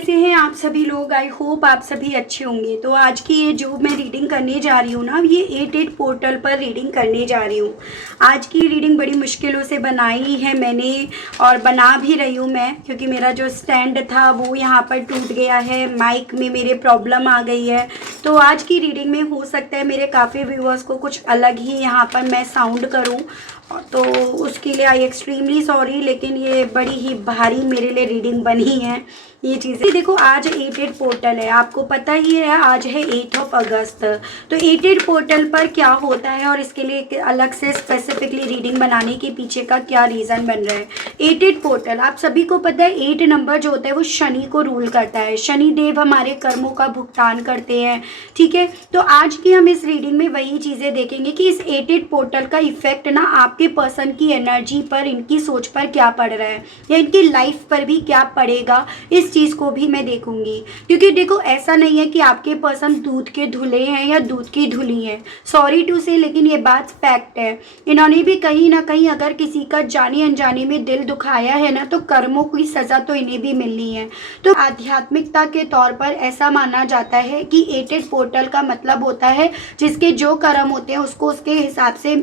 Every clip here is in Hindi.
कैसे हैं आप सभी लोग। आई होप आप सभी अच्छे होंगे। तो आज की ये जो मैं रीडिंग करने जा रही हूँ ना, ये 88 पोर्टल पर रीडिंग करने जा रही हूँ। आज की रीडिंग बड़ी मुश्किलों से बनाई है मैंने, और बना भी रही हूँ मैं, क्योंकि मेरा जो स्टैंड था वो यहाँ पर टूट गया है, माइक में मेरे प्रॉब्लम आ गई है। तो आज की रीडिंग में हो सकता है मेरे काफ़ी व्यूअर्स को कुछ अलग ही यहाँ पर मैं साउंड करूँ, तो उसके लिए आई एक्सट्रीमली सॉरी। लेकिन ये बड़ी ही भारी मेरे लिए रीडिंग बनी है ये चीज़ें। देखो, आज 88 पोर्टल है, आपको पता ही है आज है 8 अगस्त। तो 88 पोर्टल पर क्या होता है और इसके लिए एक अलग से स्पेसिफिकली रीडिंग बनाने के पीछे का क्या रीज़न बन रहा है। 88 पोर्टल आप सभी को पता है, 8 नंबर जो होता है वो शनि को रूल करता है। शनि देव हमारे कर्मों का भुगतान करते हैं, ठीक है। तो आज की हम इस रीडिंग में वही चीज़ें देखेंगे कि इस 88 पोर्टल का इफेक्ट ना आपके पर्सन की एनर्जी पर, इनकी सोच पर क्या पड़ रहा है, या इनकी लाइफ पर भी क्या पड़ेगा, इस चीज़ को भी मैं देखूंगी। क्योंकि देखो, ऐसा नहीं है कि आपके पर्सन दूध के धुले हैं या दूध की धुली हैं, सॉरी टू से, लेकिन ये बात फैक्ट है। इन्होंने भी कहीं ना कहीं अगर किसी का जाने अनजाने में दिल दुखाया है ना, तो कर्मों की सज़ा तो इन्हें भी मिलनी है। तो आध्यात्मिकता के तौर पर ऐसा माना जाता है कि 88 पोर्टल का मतलब होता है जिसके जो कर्म होते हैं उसको उसके हिसाब से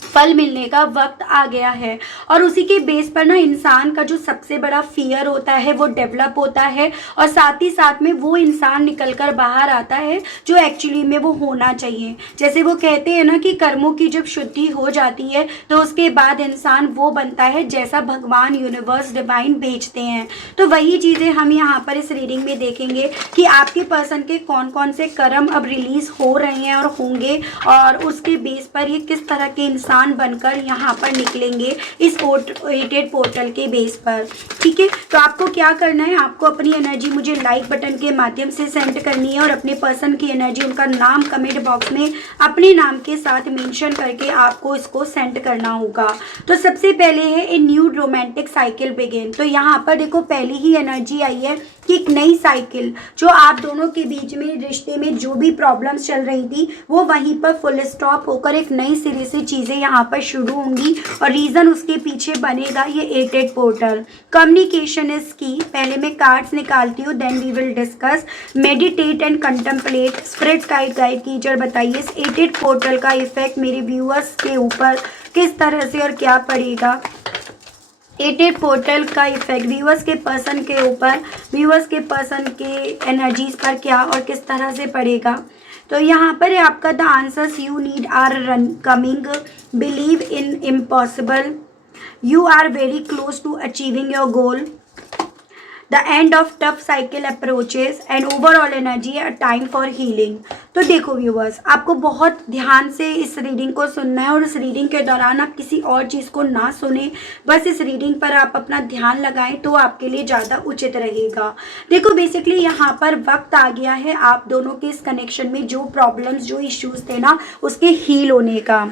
फल मिलने का वक्त आ गया है। और उसी के बेस पर ना इंसान का जो सबसे बड़ा फियर होता है वो डेवलप होता है, और साथ ही साथ में वो इंसान निकल कर बाहर आता है जो एक्चुअली में वो होना चाहिए। जैसे वो कहते हैं ना कि कर्मों की जब शुद्धि हो जाती है तो उसके बाद इंसान वो बनता है जैसा भगवान, यूनिवर्स, डिवाइन भेजते हैं। तो वही चीज़ें हम यहाँ पर इस रीडिंग में देखेंगे कि आपके पर्सन के कौन कौन से कर्म अब रिलीज हो रहे हैं और होंगे, और उसके बेस पर ये किस तरह के इंसान बनकर यहाँ पर निकलेंगे इस 88 पोर्टल के बेस पर, ठीक है। तो आपको क्या करना है, आपको अपनी एनर्जी मुझे लाइक बटन के माध्यम से सेंड करनी है, और अपने पर्सन की एनर्जी, उनका नाम कमेंट बॉक्स में अपने नाम के साथ मेंशन करके आपको इसको सेंड करना होगा। तो सबसे पहले है a new romantic cycle begin. तो यहाँ पर देखो, पहली ही एनर्जी आई है कि एक नई साइकिल, जो आप दोनों के बीच में रिश्ते में जो भी प्रॉब्लम्स चल रही थी वो वहीं पर फुल स्टॉप होकर एक नई सिरे से चीज़ें यहाँ पर शुरू होंगी। और रीज़न उसके पीछे बनेगा ये 88 पोर्टल। कम्युनिकेशन इज की। पहले मैं कार्ड्स निकालती हूँ, then we will discuss. Meditate and contemplate. Spirit guide कीजिए, बताइए इस 88 पोर्टल का इफेक्ट मेरे व्यूअर्स के ऊपर किस तरह से और क्या पड़ेगा। 88 पोर्टल का इफेक्ट व्यूअर्स के पर्सन के ऊपर, व्यूअर्स के पर्सन के एनर्जीज पर क्या और किस तरह से पड़ेगा। तो यहाँ पर है आपका the answers you need are coming, believe in impossible, you are very close to achieving your goal, the end of tough cycle approaches and overall energy a time for healing. तो देखो व्यूअर्स, आपको बहुत ध्यान से इस रीडिंग को सुनना है, और इस रीडिंग के दौरान आप किसी और चीज़ को ना सुने, बस इस रीडिंग पर आप अपना ध्यान लगाएं तो आपके लिए ज़्यादा उचित रहेगा। देखो, बेसिकली यहाँ पर वक्त आ गया है आप दोनों के इस कनेक्शन में जो प्रॉब्लम्स, जो इश्यूज थे ना, उसके हील होने का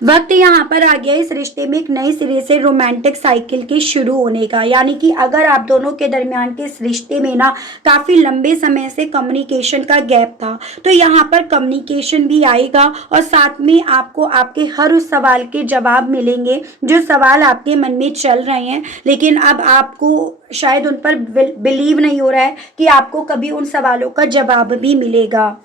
वक्त यहाँ पर आ गया इस रिश्ते में एक नए सिरे से रोमांटिक साइकिल के शुरू होने का। यानी कि अगर आप दोनों के दरमियान के इस रिश्ते में ना काफ़ी लंबे समय से कम्युनिकेशन का गैप था, तो यहाँ पर कम्युनिकेशन भी आएगा, और साथ में आपको आपके हर उस सवाल के जवाब मिलेंगे जो सवाल आपके मन में चल रहे हैं, लेकिन अब आपको शायद उन पर बिलीव नहीं हो रहा है कि आपको कभी उन सवालों का जवाब भी मिलेगा।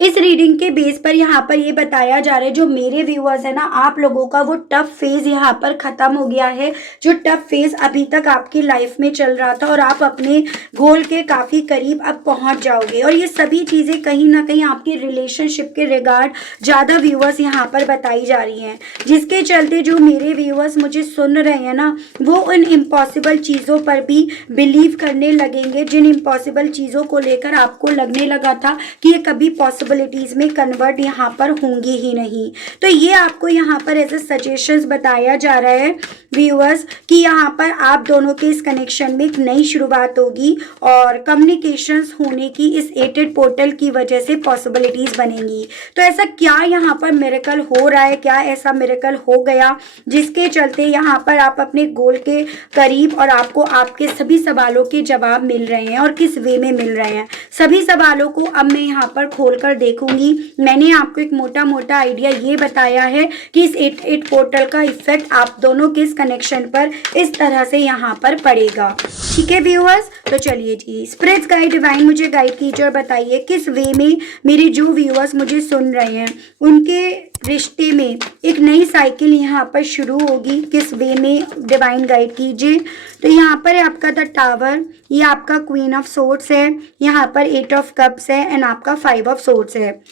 इस रीडिंग के बेस पर यहाँ पर ये बताया जा रहा है, जो मेरे व्यूअर्स है ना, आप लोगों का वो टफ फेज यहाँ पर खत्म हो गया है। जो टफ फेज अभी तक आपकी लाइफ में चल रहा था, और आप अपने गोल के काफ़ी करीब अब पहुँच जाओगे। और ये सभी चीज़ें कहीं ना कहीं आपकी रिलेशनशिप के रिगार्ड ज़्यादा व्यूअर्स यहाँ पर बताई जा रही हैं, जिसके चलते जो मेरे व्यूअर्स मुझे सुन रहे हैं ना, वो उन इम्पॉसिबल चीज़ों पर भी बिलीव करने लगेंगे, जिन इम्पॉसिबल चीज़ों को लेकर आपको लगने लगा था कि ये कभी पॉसिबिलिटीज में कन्वर्ट यहाँ पर होंगी ही नहीं। तो ये आपको यहाँ पर एज ए सजेशंस बताया जा रहा है व्यूअर्स कि यहाँ पर आप दोनों के इस कनेक्शन में एक नई शुरुआत होगी, और कम्युनिकेशंस होने की इस 88 पोर्टल की वजह से पॉसिबिलिटीज बनेंगी। तो ऐसा क्या यहाँ पर मिरेकल हो रहा है, क्या ऐसा मिरेकल हो गया जिसके चलते यहाँ पर आप अपने गोल के करीब, और आपको आपके सभी सवालों के जवाब मिल रहे हैं, और किस वे में मिल रहे हैं। सभी सवालों को अब मैं यहाँ पर खोल कर पर देखूंगी। मैंने आपको एक मोटा मोटा आइडिया ये बताया है कि इस 88 पोर्टल का इफेक्ट आप दोनों के इस कनेक्शन पर इस तरह से यहाँ पर पड़ेगा। ठीक है व्यूअर्स, तो चलिए जी, स्पिरिट्स गाइड डिवाइन मुझे गाइड कीजिए और बताइए किस वे में मेरे जो व्यूअर्स मुझे सुन रहे हैं उनके रिश्ते में एक नई साइकिल यहाँ पर शुरू होगी, किस वे में डिवाइन गाइड कीजिए। तो यहाँ पर है आपका द टावर, ये आपका क्वीन ऑफ सोर्ड्स है, यहाँ पर 8 ऑफ कप्स है एंड आपका 5 ऑफ सोर्ड्स है।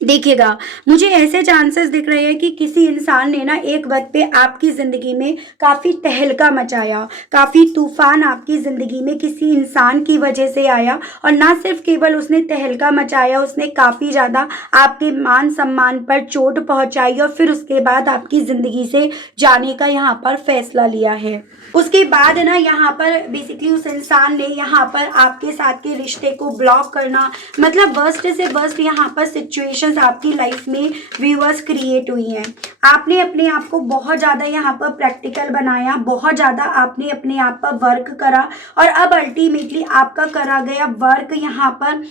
देखिएगा, मुझे ऐसे चांसेस दिख रहे हैं कि किसी इंसान ने ना एक वक्त पे आपकी ज़िंदगी में काफ़ी तहलका मचाया, काफ़ी तूफान आपकी ज़िंदगी में किसी इंसान की वजह से आया। और ना सिर्फ केवल उसने तहलका मचाया, उसने काफ़ी ज़्यादा आपके मान सम्मान पर चोट पहुंचाई और फिर उसके बाद आपकी ज़िंदगी से जाने का यहाँ पर फैसला लिया है। उसके बाद ना यहाँ पर बेसिकली उस इंसान ने यहाँ पर आपके साथ के रिश्ते को ब्लॉक करना, मतलब वर्स्ट से वर्स्ट यहाँ पर सिचुएशंस आपकी लाइफ में व्यूअर्स क्रिएट हुई हैं। आपने अपने आप को बहुत ज़्यादा यहाँ पर प्रैक्टिकल बनाया, बहुत ज़्यादा आपने अपने आप पर वर्क करा और अब अल्टीमेटली आपका करा गया वर्क यहाँ पर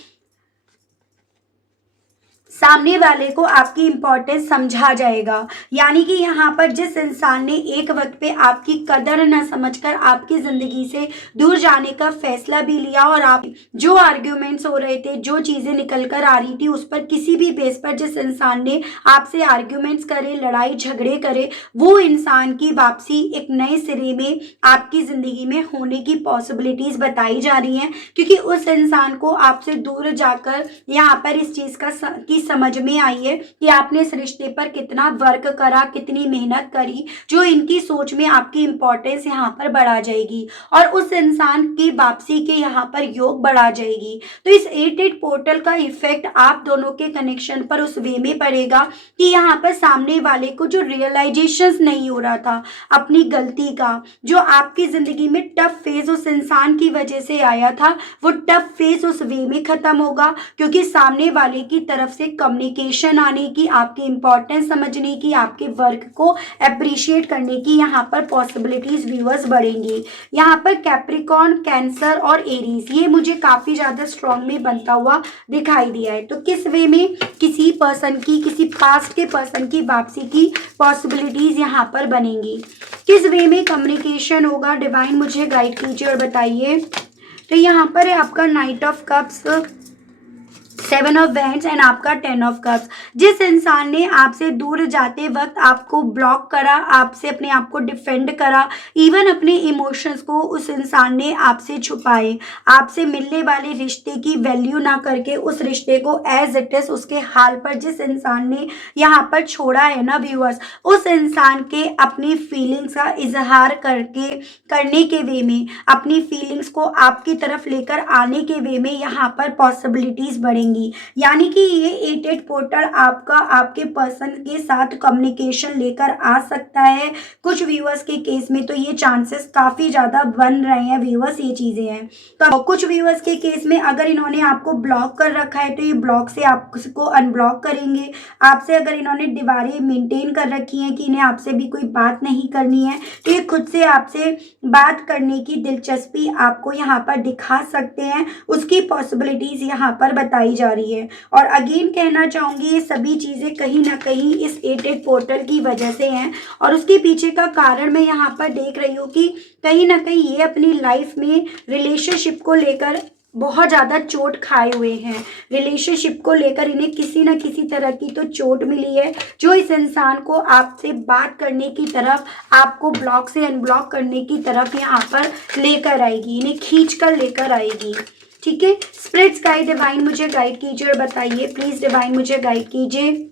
सामने वाले को आपकी इम्पोर्टेंस समझा जाएगा। यानी कि यहाँ पर जिस इंसान ने एक वक्त पे आपकी कदर न समझकर आपकी ज़िंदगी से दूर जाने का फैसला भी लिया और आप जो आर्ग्यूमेंट्स हो रहे थे, जो चीज़ें निकल कर आ रही थी, उस पर किसी भी बेस पर जिस इंसान ने आपसे आर्ग्यूमेंट्स करे, लड़ाई झगड़े करे, वो इंसान की वापसी एक नए सिरे में आपकी ज़िंदगी में होने की पॉसिबिलिटीज़ बताई जा रही हैं, क्योंकि उस इंसान को आपसे दूर जाकर यहाँ पर इस चीज़ की समझ में आई है कि आपने इस रिश्ते पर कितना वर्क करा, कितनी मेहनत करी, जो इनकी सोच में आपकी इंपॉर्टेंस यहाँ पर बढ़ा जाएगी और उस इंसान की वापसी के यहाँ पर योग बढ़ा जाएगी। तो इस 88 पोर्टल का इफेक्ट आप दोनों के कनेक्शन पर उस वे में पड़ेगा कि यहाँ पर सामने वाले को जो रियलाइजेशन नहीं हो रहा था अपनी गलती का, जो आपकी जिंदगी में टफ फेज उस इंसान की वजह से आया था, वो टफ फेज उस वे में खत्म होगा, क्योंकि सामने वाले की तरफ से कम्युनिकेशन आने की, आपकी इंपॉर्टेंस समझने की, आपके वर्क को अप्रिशिएट करने की यहाँ पर पॉसिबिलिटीज व्यूअर्स बढ़ेंगी। यहाँ पर कैप्रिकॉर्न, कैंसर और एरीज ये मुझे काफ़ी ज़्यादा स्ट्रॉन्ग में बनता हुआ दिखाई दिया है। तो किस वे में किसी पर्सन की, किसी पास्ट के पर्सन की वापसी की पॉसिबिलिटीज यहाँ पर बनेंगी, किस वे में कम्युनिकेशन होगा, डिवाइन मुझे गाइड कीजिए और बताइए। तो यहाँ पर है आपका night of cups, 7 of wands and आपका 10 ऑफ कप्स। जिस इंसान ने आपसे दूर जाते वक्त आपको ब्लॉक करा, आपसे अपने आप को डिफेंड करा, इवन अपने इमोशंस को उस इंसान ने आपसे छुपाए, आपसे मिलने वाले रिश्ते की वैल्यू ना करके उस रिश्ते को एज इट इज उसके हाल पर जिस इंसान ने यहाँ पर छोड़ा है ना व्यूअर्स, उस इंसान के अपनी फीलिंग्स का इजहार करने के वे में, अपनी फीलिंग्स को आपकी तरफ लेकर आने के वे में यहाँ पर पॉसिबिलिटीज बढ़ेंगी। यानी कि ये 88 पोर्टल आपका आपके पर्सन के साथ कम्युनिकेशन लेकर आ सकता है। कुछ व्यूअर्स के केस में तो ये चांसेस काफ़ी ज़्यादा बन रहे हैं व्यूअर्स, ये चीज़ें हैं। तो कुछ व्यूअर्स के केस में अगर इन्होंने आपको ब्लॉक कर रखा है तो ये ब्लॉक से आपको अनब्लॉक करेंगे। आपसे अगर इन्होंने दीवारें मेंटेन कर रखी हैं कि इन्हें आपसे भी कोई बात नहीं करनी है, तो ये खुद से आपसे बात करने की दिलचस्पी आपको यहाँ पर दिखा सकते हैं। उसकी पॉसिबिलिटीज़ यहाँ पर बताई जा रही है। और अगेन कहना चाहूँगी, ये सभी चीज़ें कहीं ना कहीं इस 88 पोर्टल की वजह से हैं और उसके पीछे का कारण मैं यहाँ पर देख रही हूँ कि कहीं ना कहीं ये अपनी लाइफ में रिलेशनशिप को लेकर बहुत ज़्यादा चोट खाए हुए हैं। रिलेशनशिप को लेकर इन्हें किसी न किसी तरह की तो चोट मिली है, जो इस इंसान को आपसे बात करने की तरफ, आपको ब्लॉक से अनब्लॉक करने की तरफ यहाँ पर लेकर आएगी, इन्हें खींच कर लेकर आएगी। ठीक है, स्पिरिट्स गाइड डिवाइन मुझे गाइड कीजिए और बताइए, प्लीज़ डिवाइन मुझे गाइड कीजिए।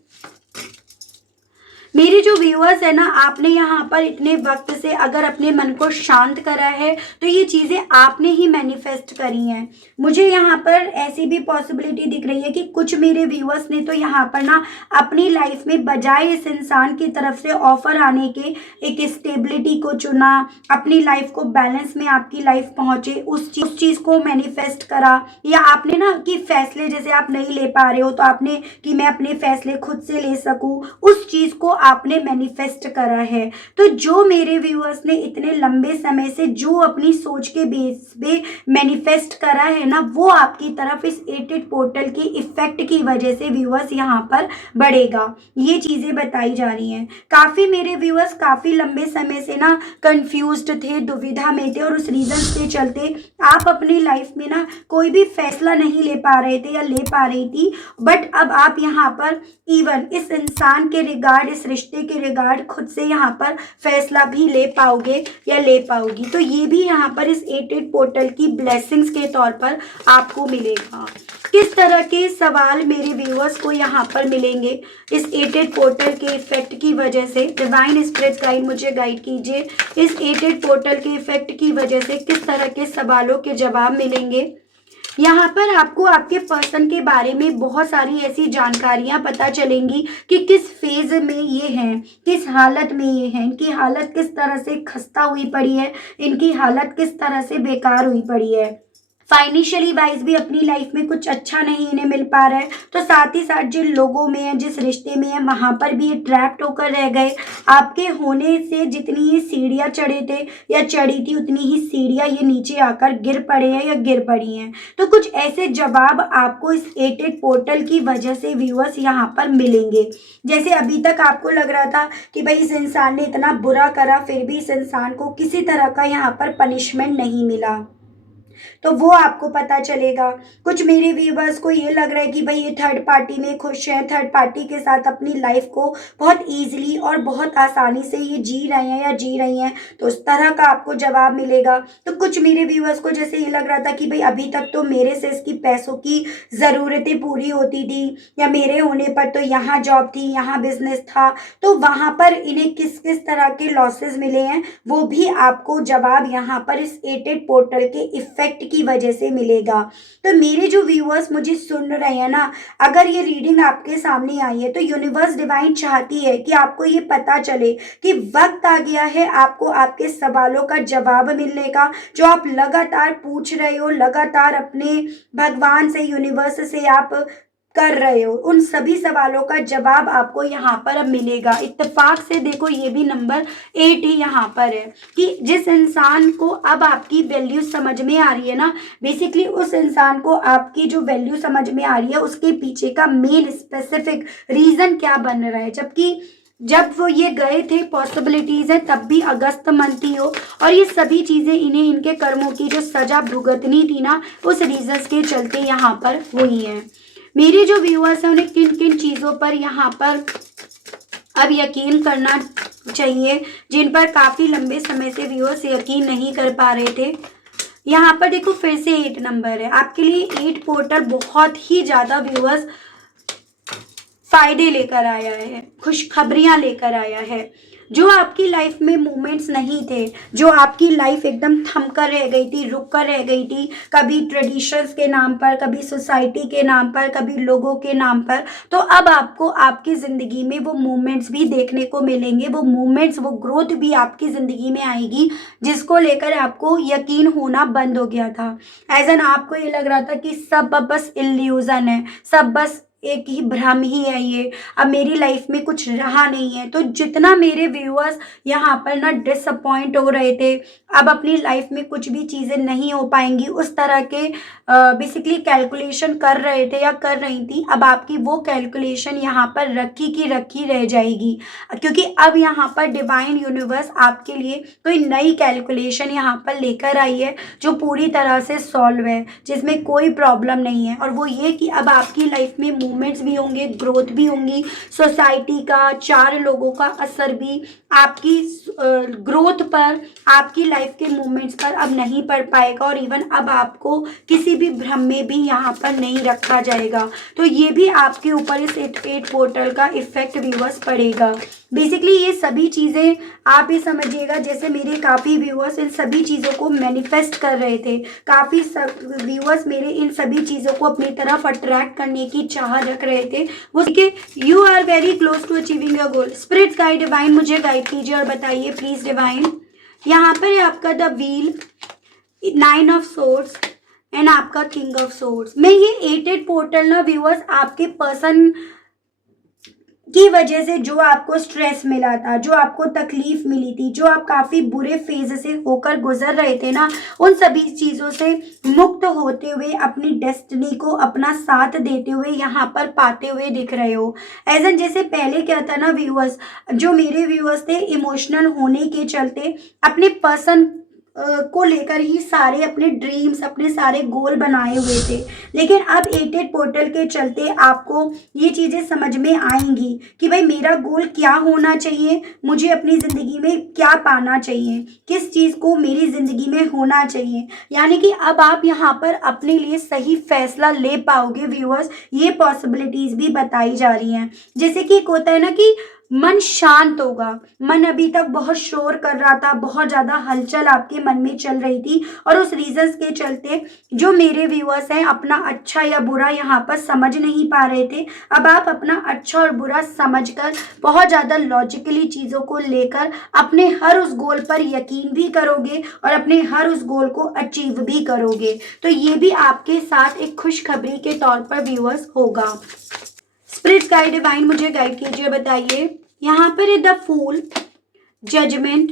मेरे जो व्यूअर्स है ना, आपने यहाँ पर इतने वक्त से अगर अपने मन को शांत करा है तो ये चीज़ें आपने ही मैनिफेस्ट करी हैं। मुझे यहाँ पर ऐसी भी पॉसिबिलिटी दिख रही है कि कुछ मेरे व्यूअर्स ने तो यहाँ पर ना अपनी लाइफ में बजाय इस इंसान की तरफ से ऑफर आने के एक स्टेबिलिटी को चुना, अपनी लाइफ को बैलेंस में आपकी लाइफ पहुँचे उस चीज़ को मैनिफेस्ट करा। या आपने ना कि फैसले जैसे आप नहीं ले पा रहे हो तो आपने कि मैं अपने फैसले खुद से ले सकूँ, उस चीज़ को आपने मैनिफेस्ट करा है। तो जो मेरे व्यूअर्स ने इतने लंबे समय से जो अपनी सोच के बेस पे मैनिफेस्ट करा है ना, वो आपकी तरफ इस 88 पोर्टल की इफेक्ट की वजह से व्यूअर्स यहाँ पर बढ़ेगा। ये चीज़ें बताई जा रही हैं। काफ़ी मेरे व्यूअर्स काफ़ी लंबे समय से ना कंफ्यूज्ड थे, दुविधा में थे, और उस रीज़न के चलते आप अपनी लाइफ में ना कोई भी फैसला नहीं ले पा रहे थे या ले पा रही थी। बट अब आप यहाँ पर इवन इस इंसान के रिगार्ड, इस रिश्ते के रिगार्ड खुद से यहाँ पर फैसला भी ले पाओगे या ले पाओगी। तो ये भी यहाँ पर इस 88 पोर्टल की ब्लेसिंग्स के तौर पर आपको मिलेगा। किस तरह के सवाल मेरे व्यूअर्स को यहाँ पर मिलेंगे इस 88 पोर्टल के इफेक्ट की वजह से? डिवाइन स्पिरिट गाइड मुझे गाइड कीजिए, इस 88 पोर्टल के इफेक्ट की वजह से किस तरह के सवालों के जवाब मिलेंगे। यहाँ पर आपको आपके पर्सन के बारे में बहुत सारी ऐसी जानकारियाँ पता चलेंगी कि किस फेज में ये हैं, किस हालत में ये हैं, इनकी हालत किस तरह से खस्ता हुई पड़ी है, इनकी हालत किस तरह से बेकार हुई पड़ी है। फाइनेंशियली वाइज भी अपनी लाइफ में कुछ अच्छा नहीं इन्हें मिल पा रहा है। तो साथ ही साथ जिन लोगों में है, जिस रिश्ते में है, वहाँ पर भी ये ट्रैप्ड होकर रह गए। आपके होने से जितनी ये सीढ़ियाँ चढ़े थे या चढ़ी थी, उतनी ही सीढ़ियाँ ये नीचे आकर गिर पड़े हैं या गिर पड़ी हैं। तो कुछ ऐसे जवाब आपको इस 88 पोर्टल की वजह से व्यूअर्स यहाँ पर मिलेंगे। जैसे अभी तक आपको लग रहा था कि भाई इस इंसान ने इतना बुरा करा, फिर भी इस इंसान को किसी तरह का यहाँ पर पनिशमेंट नहीं मिला, तो वो आपको पता चलेगा। कुछ मेरे व्यूवर्स को ये लग रहा है कि भाई ये थर्ड पार्टी में खुश है, थर्ड पार्टी के साथ अपनी लाइफ को बहुत ईजिली और बहुत आसानी से ये जी रहे हैं या जी रही हैं, तो उस तरह का आपको जवाब मिलेगा। तो कुछ मेरे व्यूवर्स को जैसे ये लग रहा था कि भाई अभी तक तो मेरे से इसकी पैसों की ज़रूरतें पूरी होती थी, या मेरे होने पर तो यहाँ जॉब थी, यहाँ बिजनेस था, तो वहाँ पर इन्हें किस किस तरह के लॉसेस मिले हैं, वो भी आपको जवाब यहाँ पर इस 88 पोर्टल के इफेक्ट की वजह से मिलेगा। तो मेरे जो व्यूअर्स मुझे सुन रहे हैं ना, अगर ये रीडिंग आपके सामने आई है तो यूनिवर्स डिवाइन चाहती है कि आपको ये पता चले कि वक्त आ गया है आपको आपके सवालों का जवाब मिलने का। जो आप लगातार पूछ रहे हो, लगातार अपने भगवान से, यूनिवर्स से आप कर रहे हो, उन सभी सवालों का जवाब आपको यहाँ पर अब मिलेगा। इत्तेफाक से देखो ये भी नंबर 8 ही यहाँ पर है कि जिस इंसान को अब आपकी वैल्यू समझ में आ रही है ना, बेसिकली उस इंसान को आपकी जो वैल्यू समझ में आ रही है उसके पीछे का मेन स्पेसिफिक रीज़न क्या बन रहा है। जबकि जब वो ये गए थे, पॉसिबिलिटीज़ है तब भी अगस्त मंथ ही हो, और ये सभी चीज़ें इन्हें इनके कर्मों की जो सज़ा भुगतनी थी ना, उस रीज़न्स के चलते यहाँ पर हुई हैं। मेरे जो व्यूअर्स हैं उन्हें किन किन चीज़ों पर यहाँ पर अब यकीन करना चाहिए, जिन पर काफ़ी लंबे समय से व्यूअर्स यकीन नहीं कर पा रहे थे। यहाँ पर देखो फिर से 8 नंबर है आपके लिए। 8 पोर्टल बहुत ही ज़्यादा व्यूअर्स फायदे लेकर आया है, खुशखबरियाँ लेकर आया है। जो आपकी लाइफ में मोमेंट्स नहीं थे, जो आपकी लाइफ एकदम थम कर रह गई थी, रुक कर रह गई थी, कभी ट्रेडिशंस के नाम पर, कभी सोसाइटी के नाम पर, कभी लोगों के नाम पर, तो अब आपको आपकी ज़िंदगी में वो मोमेंट्स भी देखने को मिलेंगे। वो मोमेंट्स, वो ग्रोथ भी आपकी ज़िंदगी में आएगी जिसको लेकर आपको यकीन होना बंद हो गया था। एज एन आपको ये लग रहा था कि सब बस इल्यूज़न है, सब बस एक ही भ्रम ही है, ये अब मेरी लाइफ में कुछ रहा नहीं है। तो जितना मेरे व्यूअर्स यहाँ पर ना डिसअपॉइंट हो रहे थे, अब अपनी लाइफ में कुछ भी चीज़ें नहीं हो पाएंगी, उस तरह के बेसिकली कैलकुलेशन कर रहे थे या कर रही थी, अब आपकी वो कैलकुलेशन यहाँ पर रखी की रखी रह जाएगी। क्योंकि अब यहाँ पर डिवाइन यूनिवर्स आपके लिए कोई नई कैलकुलेशन यहाँ पर लेकर आई है जो पूरी तरह से सॉल्व है, जिसमें कोई प्रॉब्लम नहीं है। और वो ये कि अब आपकी लाइफ में मूवमेंट्स भी होंगे, ग्रोथ भी होंगी, सोसाइटी का, 4 लोगों का असर भी आपकी ग्रोथ पर, आपकी लाइफ के मूवमेंट्स पर अब नहीं पड़ पाएगा, और इवन अब आपको किसी भी भ्रम में भी यहाँ पर नहीं रखा जाएगा। तो ये भी आपके ऊपर इस 88 पोर्टल का इफेक्ट व्यूअर्स पड़ेगा। बेसिकली ये सभी चीज़ें आप ही समझिएगा, जैसे मेरे काफ़ी व्यूअर्स इन सभी चीज़ों को मैनिफेस्ट कर रहे थे, काफ़ी व्यूअर्स मेरे इन सभी चीज़ों को अपनी तरफ अट्रैक्ट करने की चाह रख रहे थे। वो कि you are very close to achieving your goal. Spirit guide divine मुझे गाइड कीजिए और बताइए प्लीज़ डिवाइन। यहाँ पर है आपका the wheel, 9 of swords and आपका किंग ऑफ सोर्ड्स। मैं ये 88 पोर्टल ना व्यूअर्स आपके पर्सन की वजह से जो आपको स्ट्रेस मिला था, जो आपको तकलीफ मिली थी, जो आप काफ़ी बुरे फेज से होकर गुजर रहे थे ना, उन सभी चीज़ों से मुक्त होते हुए अपनी डेस्टिनी को अपना साथ देते हुए यहाँ पर पाते हुए दिख रहे हो। एज एन जैसे पहले क्या था ना व्यूअर्स, जो मेरे व्यूअर्स थे इमोशनल होने के चलते अपने पर्सन को लेकर ही सारे अपने ड्रीम्स, अपने सारे गोल बनाए हुए थे। लेकिन अब एटेड पोर्टल के चलते आपको ये चीज़ें समझ में आएंगी कि भाई मेरा गोल क्या होना चाहिए, मुझे अपनी ज़िंदगी में क्या पाना चाहिए, किस चीज़ को मेरी ज़िंदगी में होना चाहिए। यानी कि अब आप यहाँ पर अपने लिए सही फैसला ले पाओगे व्यूअर्स, ये पॉसिबिलिटीज़ भी बताई जा रही हैं। जैसे कि एक होता है ना कि मन शांत होगा। मन अभी तक बहुत शोर कर रहा था, बहुत ज़्यादा हलचल आपके मन में चल रही थी, और उस रीजंस के चलते जो मेरे व्यूअर्स हैं अपना अच्छा या बुरा यहाँ पर समझ नहीं पा रहे थे। अब आप अपना अच्छा और बुरा समझकर बहुत ज़्यादा लॉजिकली चीज़ों को लेकर अपने हर उस गोल पर यकीन भी करोगे और अपने हर उस गोल को अचीव भी करोगे। तो ये भी आपके साथ एक खुशखबरी के तौर पर व्यूअर्स होगा। स्पिरिट गाइड डिवाइन मुझे गाइड कीजिए, बताइए यहाँ पर है द फूल, जजमेंट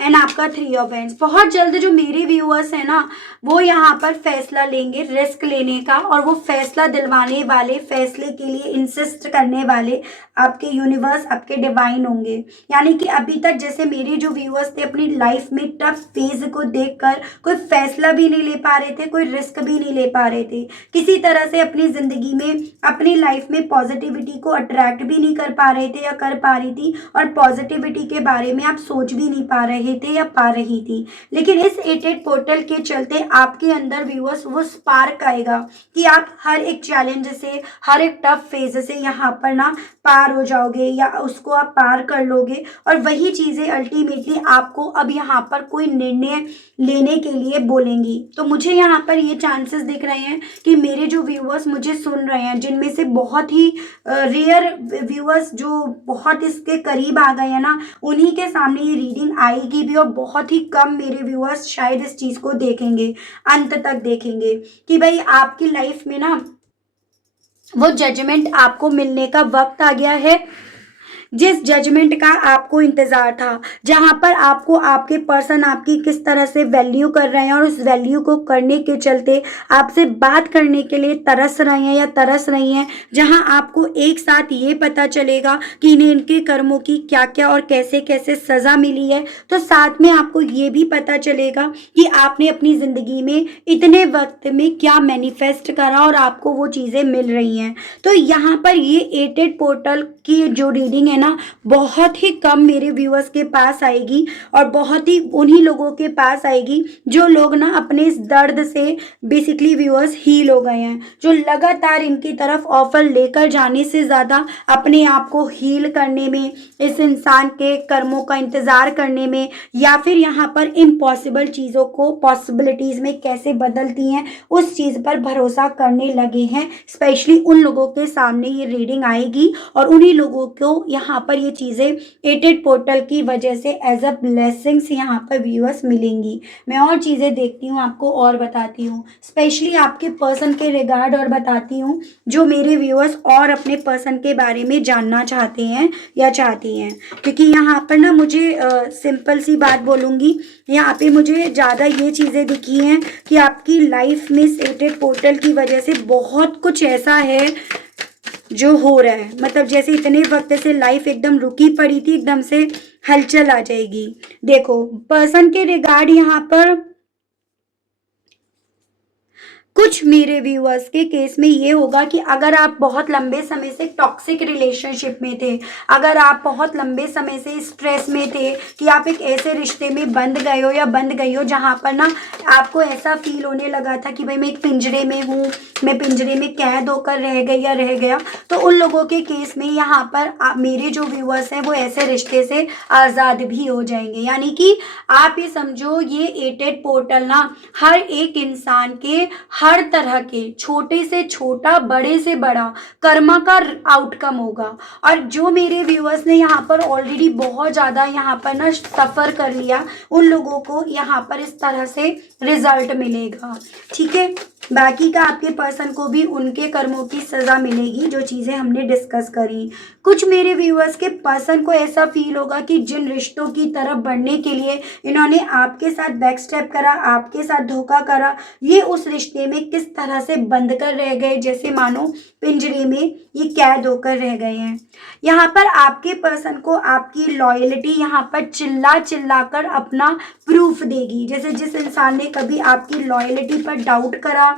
एंड आपका 3 ऑफ हैंड्स। बहुत जल्द जो मेरे व्यूअर्स हैं ना वो यहाँ पर फैसला लेंगे रिस्क लेने का, और वो फैसला दिलवाने वाले, फैसले के लिए इंसिस्ट करने वाले आपके यूनिवर्स, आपके डिवाइन होंगे। यानी कि अभी तक जैसे मेरे जो व्यूअर्स थे अपनी लाइफ में टफ फेज को देखकर कोई फैसला भी नहीं ले पा रहे थे, कोई रिस्क भी नहीं ले पा रहे थे, किसी तरह से अपनी ज़िंदगी में, अपनी लाइफ में पॉजिटिविटी को अट्रैक्ट भी नहीं कर पा रहे थे या कर पा रही थी, और पॉजिटिविटी के बारे में आप सोच भी नहीं पा रहे थे या पा रही थी। लेकिन इस एटेड पोर्टल के चलते आपके अंदर व्यूअर्स वो स्पार्क आएगा कि आप हर एक चैलेंज से, हर एक टफ फेज से यहाँ पर ना पार हो जाओगे, या उसको आप पार कर लोगे, और वही चीज़ें अल्टीमेटली आपको अब यहाँ पर कोई निर्णय लेने के लिए बोलेंगी। तो मुझे यहाँ पर ये चांसेस दिख रहे हैं कि मेरे जो व्यूअर्स मुझे सुन रहे हैं, जिनमें से बहुत ही रेयर व्यूअर्स जो बहुत इसके करीब आ गए हैं ना, उन्हीं के सामने ये रीडिंग आएगी भी, और बहुत ही कम मेरे व्यूअर्स शायद इस चीज़ को देखेंगे, अंत तक देखेंगे कि भाई आपकी लाइफ में ना वो जजमेंट आपको मिलने का वक्त आ गया है, जिस जजमेंट का आपको इंतज़ार था, जहाँ पर आपको आपके पर्सन आपकी किस तरह से वैल्यू कर रहे हैं, और उस वैल्यू को करने के चलते आपसे बात करने के लिए तरस रहे हैं या तरस रही हैं, जहाँ आपको एक साथ ये पता चलेगा कि इन्हें इनके कर्मों की क्या क्या और कैसे कैसे सज़ा मिली है, तो साथ में आपको ये भी पता चलेगा कि आपने अपनी ज़िंदगी में इतने वक्त में क्या मैनिफेस्ट करा और आपको वो चीज़ें मिल रही हैं। तो यहाँ पर ये एटेड पोर्टल की जो रीडिंग है ना बहुत ही कम मेरे व्यूअर्स के पास आएगी, और बहुत ही उन्हीं लोगों के पास आएगी जो लोग ना अपने इस दर्द से बेसिकली व्यूअर्स हील हो गए हैं, जो लगातार इनकी तरफ ऑफर लेकर जाने से ज़्यादा अपने आप को हील करने में, इस इंसान के कर्मों का इंतज़ार करने में, या फिर यहाँ पर इम्पॉसिबल चीज़ों को पॉसिबिलिटीज़ में कैसे बदलती हैं उस चीज़ पर भरोसा करने लगे हैं। स्पेशली उन लोगों के सामने ये रीडिंग आएगी, और उन्हीं लोगों को यहाँ पर ये चीज़ें एटेड पोर्टल की वजह से एज अ ब्लेसिंग्स यहाँ पर व्यूअर्स मिलेंगी। मैं और चीज़ें देखती हूँ, आपको और बताती हूँ, स्पेशली आपके पर्सन के रिगार्ड और बताती हूँ, जो मेरे व्यूअर्स और अपने पर्सन के बारे में जानना चाहते हैं या चाहती हैं। क्योंकि यहाँ पर ना मुझे सिंपल सी बात बोलूँगी, यहाँ पे मुझे ज़्यादा ये चीज़ें दिखी हैं कि आपकी लाइफ में एटेड पोर्टल की वजह से बहुत कुछ ऐसा है जो हो रहा है, मतलब जैसे इतने वक्त से लाइफ एकदम रुकी पड़ी थी, एकदम से हलचल आ जाएगी। देखो पर्सन के रिगार्ड यहाँ पर कुछ मेरे व्यूअर्स के केस में ये होगा कि अगर आप बहुत लंबे समय से टॉक्सिक रिलेशनशिप में थे, अगर आप बहुत लंबे समय से स्ट्रेस में थे कि आप एक ऐसे रिश्ते में बंध गए हो या बंध गई हो जहाँ पर ना आपको ऐसा फील होने लगा था कि भाई मैं एक पिंजरे में हूँ, मैं पिंजरे में कैद होकर रह गई या रह गया, तो उन लोगों के केस में यहाँ पर मेरे जो व्यूअर्स हैं वो ऐसे रिश्ते से आज़ाद भी हो जाएंगे। यानी कि आप ये समझो ये एटेड पोर्टल ना हर एक इंसान के हर तरह के छोटे से छोटा, बड़े से बड़ा कर्मा का आउटकम होगा। और जो मेरे व्यूअर्स ने यहाँ पर ऑलरेडी बहुत ज़्यादा यहाँ पर ना सफ़र कर लिया, उन लोगों को यहाँ पर इस तरह से रिजल्ट मिलेगा। ठीक है, बाकी का आपके पर्सन को भी उनके कर्मों की सज़ा मिलेगी, जो चीज़ें हमने डिस्कस करी। कुछ मेरे व्यूअर्स के पर्सन को ऐसा फील होगा कि जिन रिश्तों की तरफ बढ़ने के लिए इन्होंने आपके साथ बैक स्टेप करा, आपके साथ धोखा करा, ये उस रिश्ते में किस तरह से बंद कर रह गए, जैसे मानो पिंजरे में ये कैद होकर रह गए हैं। यहाँ पर आपके पर्सन को आपकी लॉयल्टी यहाँ पर चिल्ला चिल्ला कर अपना प्रूफ देगी। जैसे जिस इंसान ने कभी आपकी लॉयल्टी पर डाउट करा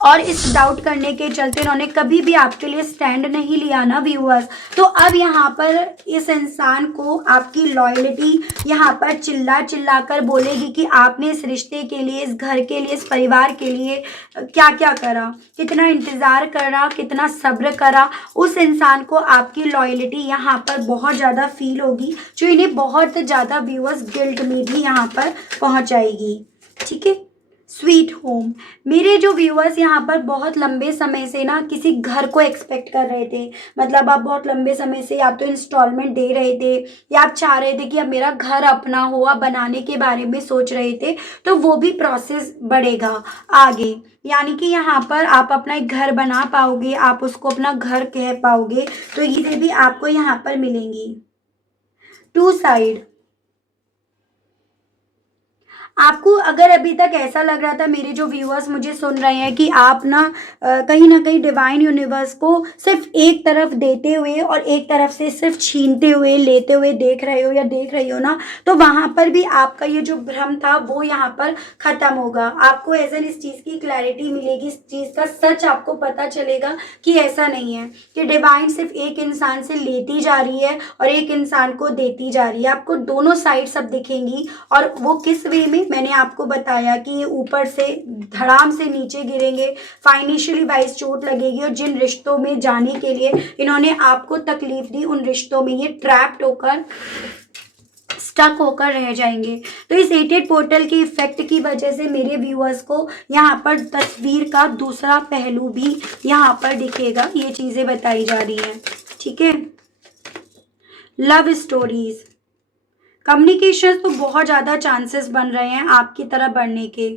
और इस डाउट करने के चलते उन्होंने कभी भी आपके लिए स्टैंड नहीं लिया ना व्यूअर्स, तो अब यहाँ पर इस इंसान को आपकी लॉयल्टी यहाँ पर चिल्ला चिल्ला कर बोलेगी कि आपने इस रिश्ते के लिए, इस घर के लिए, इस परिवार के लिए क्या क्या करा, कितना इंतज़ार करा, कितना सब्र करा। उस इंसान को आपकी लॉयल्टी यहाँ पर बहुत ज़्यादा फील होगी, जो इन्हें बहुत ज़्यादा व्यूअर्स गिल्ट में भी यहाँ पर पहुँचाएगी। ठीक है। स्वीट होम, मेरे जो व्यूअर्स यहाँ पर बहुत लंबे समय से ना किसी घर को एक्सपेक्ट कर रहे थे, मतलब आप बहुत लंबे समय से या तो इंस्टॉलमेंट दे रहे थे या आप चाह रहे थे कि अब मेरा घर अपना हो, आप बनाने के बारे में सोच रहे थे, तो वो भी प्रोसेस बढ़ेगा आगे। यानी कि यहाँ पर आप अपना एक घर बना पाओगे, आप उसको अपना घर कह पाओगे, तो ये भी आपको यहाँ पर मिलेंगी। टू साइड, आपको अगर अभी तक ऐसा लग रहा था, मेरे जो व्यूअर्स मुझे सुन रहे हैं, कि आप ना कहीं डिवाइन यूनिवर्स को सिर्फ एक तरफ देते हुए और एक तरफ से सिर्फ छीनते हुए लेते हुए देख रहे हो या देख रही हो ना, तो वहाँ पर भी आपका ये जो भ्रम था वो यहाँ पर ख़त्म होगा। आपको ऐसा इस चीज़ की क्लैरिटी मिलेगी, इस चीज़ का सच आपको पता चलेगा कि ऐसा नहीं है कि डिवाइन सिर्फ एक इंसान से लेती जा रही है और एक इंसान को देती जा रही है। आपको दोनों साइड सब दिखेंगी, और वो किस वे में, मैंने आपको बताया कि ये ऊपर से धड़ाम से नीचे गिरेंगे, फाइनेंशियली वाइज चोट लगेगी, और जिन रिश्तों में जाने के लिए इन्होंने आपको तकलीफ दी, उन रिश्तों में ये ट्रैप्ड होकर, स्टक होकर रह जाएंगे। तो इस 88 पोर्टल के इफेक्ट की वजह से मेरे व्यूअर्स को यहाँ पर तस्वीर का दूसरा पहलू भी यहाँ पर दिखेगा, ये चीज़ें बताई जा रही हैं। ठीक है। लव स्टोरीज, कम्युनिकेशन तो बहुत ज़्यादा चांसेस बन रहे हैं आपकी तरफ बढ़ने के,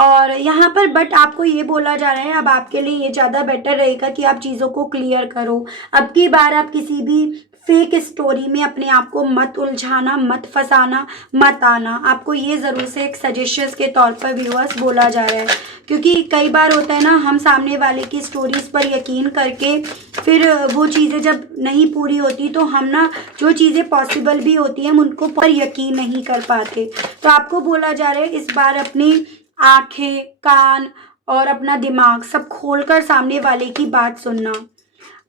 और यहाँ पर बट आपको ये बोला जा रहा है, अब आपके लिए ये ज़्यादा बेटर रहेगा कि आप चीज़ों को क्लियर करो। अब की बार आप किसी भी फेक स्टोरी में अपने आप को मत उलझाना, मत फंसाना, मत आना। आपको ये ज़रूर से एक सजेशंस के तौर पर व्यूअर्स बोला जा रहा है, क्योंकि कई बार होता है ना, हम सामने वाले की स्टोरीज़ पर यकीन करके फिर वो चीज़ें जब नहीं पूरी होती, तो हम ना जो चीज़ें पॉसिबल भी होती हैं हम उनको पर यकीन नहीं कर पाते। तो आपको बोला जा रहा है इस बार अपनी आँखें, कान और अपना दिमाग सब खोलकर सामने वाले की बात सुनना।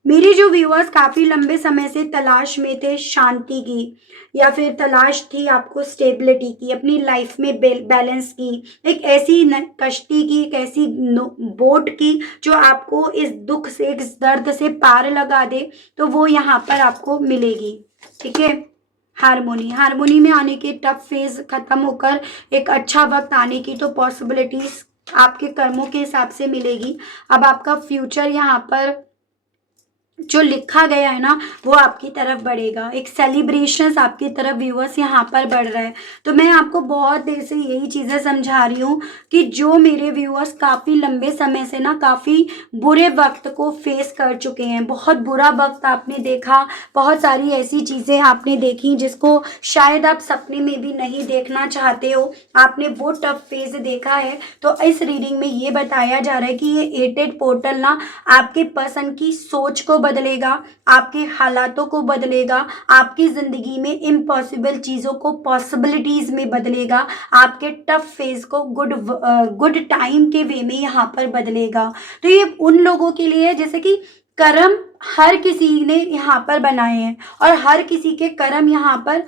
मेरे जो व्यूअर्स काफ़ी लंबे समय से तलाश में थे शांति की, या फिर तलाश थी आपको स्टेबिलिटी की, अपनी लाइफ में बैलेंस की, एक ऐसी कश्ती की, एक ऐसी बोट की जो आपको इस दुख से, इस दर्द से पार लगा दे, तो वो यहाँ पर आपको मिलेगी। ठीक है। हारमोनी में आने के टफ फेज खत्म होकर एक अच्छा वक्त आने की तो पॉसिबिलिटीज आपके कर्मों के हिसाब से मिलेगी। अब आपका फ्यूचर यहाँ पर जो लिखा गया है ना, वो आपकी तरफ बढ़ेगा, एक सेलिब्रेशंस आपकी तरफ व्यूअर्स यहाँ पर बढ़ रहा है। तो मैं आपको बहुत देर से यही चीज़ें समझा रही हूँ कि जो मेरे व्यूअर्स काफ़ी लंबे समय से ना काफ़ी बुरे वक्त को फेस कर चुके हैं, बहुत बुरा वक्त आपने देखा, बहुत सारी ऐसी चीज़ें आपने देखी जिसको शायद आप सपने में भी नहीं देखना चाहते हो, आपने वो टफ फेज देखा है। तो इस रीडिंग में ये बताया जा रहा है कि ये 88 पोर्टल ना आपके पर्सन की सोच को बदलेगा, आपके हालातों को बदलेगा, आपकी ज़िंदगी में इम्पॉसिबल चीज़ों को पॉसिबिलिटीज़ में बदलेगा, आपके टफ फेज को गुड टाइम के वे में यहाँ पर बदलेगा। तो ये उन लोगों के लिए है जैसे कि कर्म हर किसी ने यहाँ पर बनाए हैं और हर किसी के कर्म यहाँ पर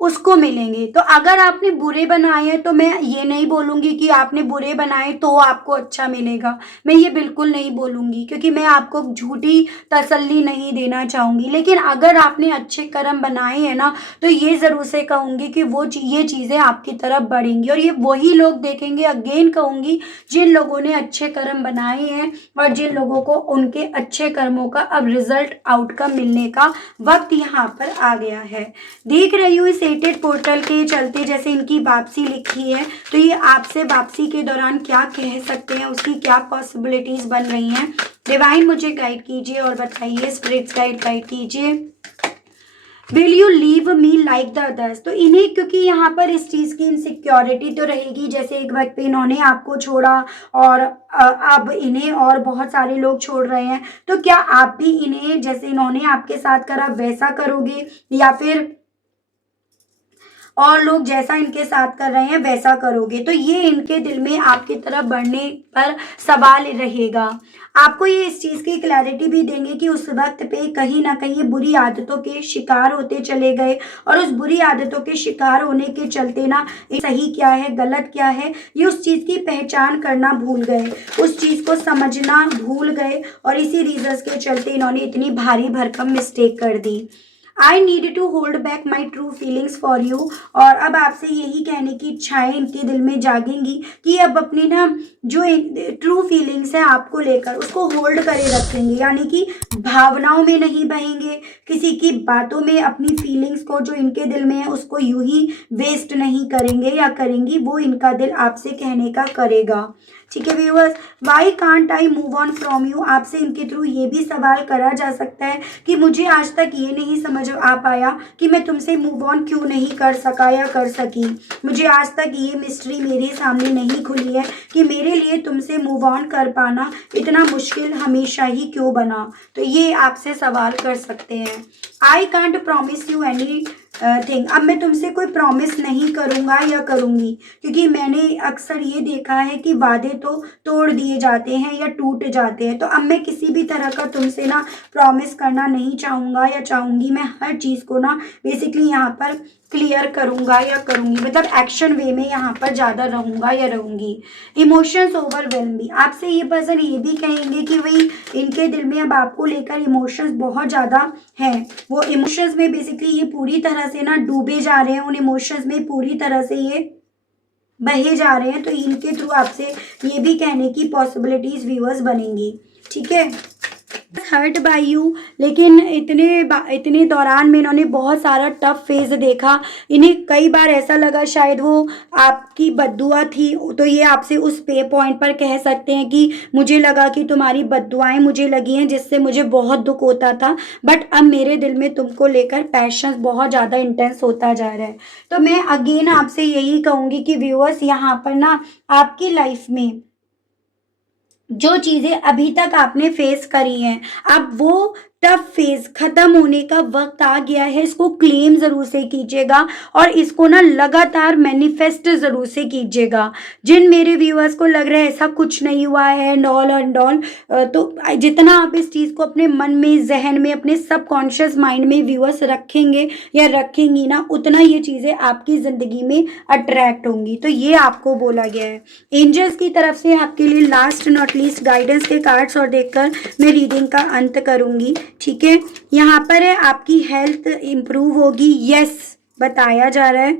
उसको मिलेंगे। तो अगर आपने बुरे बनाए हैं तो मैं ये नहीं बोलूँगी कि आपने बुरे बनाए तो आपको अच्छा मिलेगा, मैं ये बिल्कुल नहीं बोलूँगी, क्योंकि मैं आपको झूठी तसल्ली नहीं देना चाहूँगी। लेकिन अगर आपने अच्छे कर्म बनाए हैं ना, तो ये ज़रूर से कहूँगी कि ये चीज़ें आपकी तरफ बढ़ेंगी, और ये वही लोग देखेंगे, अगेन कहूँगी, जिन लोगों ने अच्छे कर्म बनाए हैं और जिन लोगों को उनके अच्छे कर्मों का अब रिजल्ट आउटकम मिलने का वक्त यहाँ पर आ गया है। देख रही हूँ इस एटेड पोर्टल के चलते जैसे इनकी वापसी लिखी है, तो ये आपसे वापसी के दौरान क्या कह सकते हैं, उसकी क्या पॉसिबिलिटीज बन रही हैं। डिवाइन मुझे गाइड कीजिए और बताइए, स्पिरिट्स गाइड कीजिए। Will you leave me like the others. तो इन्हें क्योंकि यहाँ पर इस चीज़ की इनसिक्योरिटी तो रहेगी, जैसे एक वक्त पे इन्होंने आपको छोड़ा और अब इन्हें और बहुत सारे लोग छोड़ रहे हैं, तो क्या आप भी इन्हें जैसे इन्होंने आपके साथ करा वैसा करोगे, या फिर और लोग जैसा इनके साथ कर रहे हैं वैसा करोगे। तो ये इनके दिल में आपकी तरफ बढ़ने पर सवाल रहेगा। आपको ये इस चीज़ की क्लैरिटी भी देंगे कि उस वक्त पे कहीं ना कहीं बुरी आदतों के शिकार होते चले गए, और उस बुरी आदतों के शिकार होने के चलते ना सही क्या है गलत क्या है ये उस चीज़ की पहचान करना भूल गए, उस चीज़ को समझना भूल गए, और इसी रीजंस के चलते इन्होंने इतनी भारी भरकम मिस्टेक कर दी। I need to hold back my true feelings for you. और अब आपसे यही कहने की इच्छाएं इनके दिल में जागेंगी कि अब अपनी ना जो ट्रू फीलिंग्स है आपको लेकर उसको होल्ड करे रखेंगे, यानी कि भावनाओं में नहीं बहेंगे, किसी की बातों में अपनी फीलिंग्स को जो इनके दिल में है उसको यूं ही वेस्ट नहीं करेंगे या करेंगी, वो इनका दिल आपसे कहने का करेगा। ठीक है viewers, why can't I move on from you. आपसे इनके थ्रू ये भी सवाल करा जा सकता है कि मुझे आज तक ये नहीं समझ आ पाया कि मैं तुमसे मूव ऑन क्यों नहीं कर सका या कर सकी। मुझे आज तक ये मिस्ट्री मेरे सामने नहीं खुली है कि मेरे लिए तुमसे मूव ऑन कर पाना इतना मुश्किल हमेशा ही क्यों बना। तो ये आपसे सवाल कर सकते हैं। I can't promise you any thing. अब मैं तुमसे कोई प्रॉमिस नहीं करूँगा या करूँगी, क्योंकि मैंने अक्सर ये देखा है कि वादे तो तोड़ दिए जाते हैं या टूट जाते हैं। तो अब मैं किसी भी तरह का तुमसे ना प्रॉमिस करना नहीं चाहूँगा या चाहूँगी। मैं हर चीज़ को ना बेसिकली यहाँ पर क्लियर करूँगा या करूँगी, मतलब एक्शन वे में यहाँ पर ज़्यादा रहूँगा या रहूँगी। इमोशंस ओवरवेल्म मी। आपसे ये पर्सन ये भी कहेंगे कि वही इनके दिल में अब आपको लेकर इमोशंस बहुत ज़्यादा हैं। वो इमोशंस में बेसिकली ये पूरी तरह से ना डूबे जा रहे हैं, उन इमोशंस में पूरी तरह से ये बहे जा रहे हैं। तो इनके थ्रू आपसे ये भी कहने की पॉसिबिलिटीज व्यूअर्स बनेंगी। ठीक है, हर्ट बाय यू। लेकिन इतने दौरान में इन्होंने बहुत सारा टफ फेज देखा। इन्हें कई बार ऐसा लगा शायद वो आपकी बद्दुआ थी, तो ये आपसे उस पे पॉइंट पर कह सकते हैं कि मुझे लगा कि तुम्हारी बद्दुआएं मुझे लगी हैं, जिससे मुझे बहुत दुख होता था, बट अब मेरे दिल में तुमको लेकर पैशन बहुत ज़्यादा इंटेंस होता जा रहा है। तो मैं अगेन आपसे यही कहूँगी कि व्यूअर्स यहाँ पर ना आपकी लाइफ में जो चीज़ें अभी तक आपने फेस करी हैं, अब वो टफ फेज खत्म होने का वक्त आ गया है। इसको क्लेम ज़रूर से कीजिएगा और इसको ना लगातार मैनिफेस्ट ज़रूर से कीजिएगा। जिन मेरे व्यूअर्स को लग रहा है ऐसा कुछ नहीं हुआ है एंड ऑल, तो जितना आप इस चीज़ को अपने मन में, जहन में, अपने सबकॉन्शियस माइंड में व्यूअर्स रखेंगे या रखेंगी ना, उतना ये चीज़ें आपकी ज़िंदगी में अट्रैक्ट होंगी। तो ये आपको बोला गया है। एंजल्स की तरफ से आपके लिए लास्ट नॉट लीस्ट गाइडेंस के कार्ड्स और देखकर मैं रीडिंग का अंत करूँगी। ठीक है, यहाँ पर है आपकी हेल्थ इंप्रूव होगी, यस बताया जा रहा है।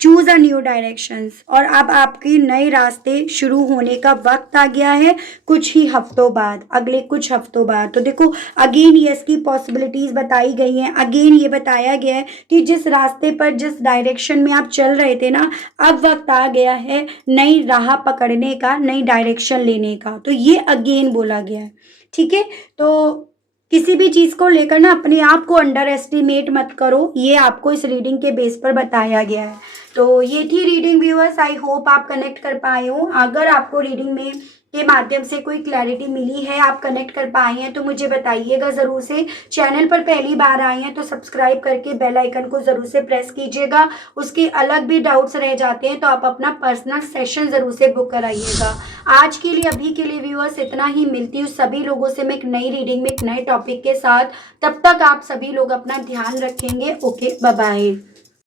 चूज अ न्यू डायरेक्शंस, और अब आपके नए रास्ते शुरू होने का वक्त आ गया है कुछ ही हफ्तों बाद, अगले कुछ हफ्तों बाद। तो देखो अगेन यस की पॉसिबिलिटीज बताई गई हैं। अगेन ये बताया गया है कि जिस रास्ते पर, जिस डायरेक्शन में आप चल रहे थे ना, अब वक्त आ गया है नई राह पकड़ने का, नई डायरेक्शन लेने का। तो ये अगेन बोला गया है। ठीक है, तो किसी भी चीज़ को लेकर ना अपने आप को अंडर एस्टिमेट मत करो, ये आपको इस रीडिंग के बेस पर बताया गया है। तो ये थी रीडिंग व्यूअर्स। आई होप आप कनेक्ट कर पाए हो। अगर आपको रीडिंग में के माध्यम से कोई क्लैरिटी मिली है, आप कनेक्ट कर पाए हैं, तो मुझे बताइएगा ज़रूर से। चैनल पर पहली बार आए हैं तो सब्सक्राइब करके बेल आइकन को ज़रूर से प्रेस कीजिएगा। उसके अलग भी डाउट्स रह जाते हैं तो आप अपना पर्सनल सेशन ज़रूर से बुक कराइएगा। आज के लिए, अभी के लिए व्यूअर्स इतना ही। मिलती हूँ सभी लोगों से मैं एक नई रीडिंग में एक नए टॉपिक के साथ। तब तक आप सभी लोग अपना ध्यान रखेंगे। Okay, bye bye.